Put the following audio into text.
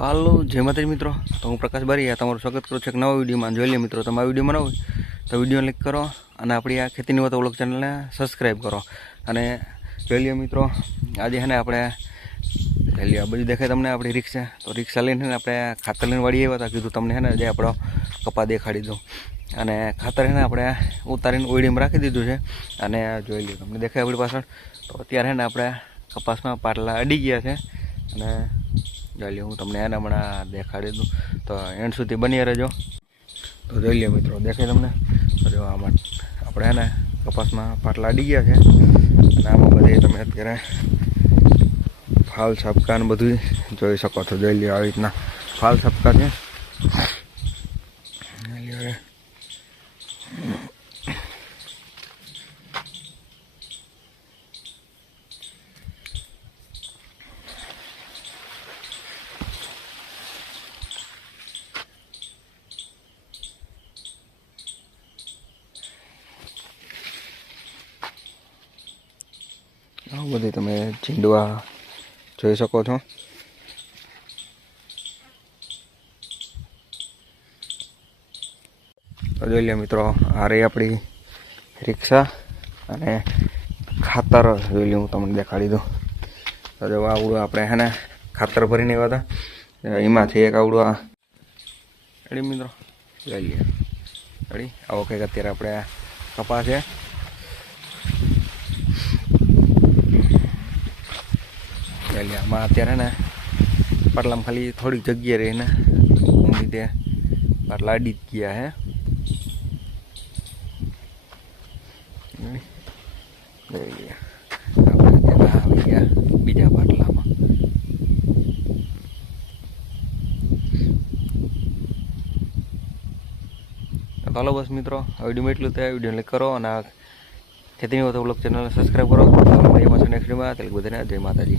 તો હાલો, જય માતાજી મિત્રો. તો હું પ્રકાશ બારીયા, તમારું સ્વાગત કરું છું એક નવા વિડીયોમાં. જોઈ લે મિત્રો તમે આ વીડિયો બનાવો તો વીડિયો લાઈક કરો અને આપણી આ ખેતીની વાતો ઓળખ ચેનલને સબસ્ક્રાઈબ કરો. અને જોઈ લે મિત્રો, આજે છે ને આપણે, જોઈ લે, આ બધું દેખાય તમને આપણી રિક્ષા. તો રિક્ષા લઈને ને આપણે ખાતર લઈને વાળી આવ્યા હતા. કીધું તમને છે ને જે આપણો કપા દેખાડી દઉં. અને ખાતર છે ને આપણે ઉતારીને ઓઈડીમાં રાખી દીધું છે. અને જોઈ લ્યો તમને દેખાય આપણી પાછળ. તો અત્યારે ને આપણે કપાસમાં પાટલા અડી ગયા છે. અને જોઈ હું તમને એને હમણાં દેખાડી દઉં. તો એન્ડ સુધી બની રહેજો. તો જોઈ લઈએ મિત્રો, દેખાય તમને? જો આમાં આપણે એને કપાસમાં પાટલા અડી ગયા છે. અને આમાં બધે તમે અત્યારે ફાલ સાપકા ને બધું જોઈ શકો છો. જોઈ લ્યો આવી રીતના ફાલ છાપકા છે. આવું બધું તમે ચીંડવા જોઈ શકો છો. તો જોઈ લે મિત્રો, આ રહી આપણી રિક્ષા અને ખાતર જોઈ લે, હું તમને દેખાડી દઉં. તો જો આવડું આપણે હે ને ખાતર ભરીને આવ્યા હતા. એમાંથી એક આવડું આ. એડી મિત્રો? જોઈ લઈએ એડી આવો કંઈક અત્યારે આપણે કપા છે. આમાં અત્યારે ને પાટલામાં ખાલી થોડીક જગ્યા રહીને લીધે પાટલા અડી જ ગયા હે. આવી ગયા બીજા પાટલામાં તો બસ મિત્રો, આ વિડીયોમાં એટલું થાય. વીડિયો લાઈક કરો અને ખેતીની વાત બ્લોગ ચેનલને સબસ્ક્રાઈબ કરો. પાછું નેક્સ્ટ વિડીયોમાં બધાને જય માતાજી.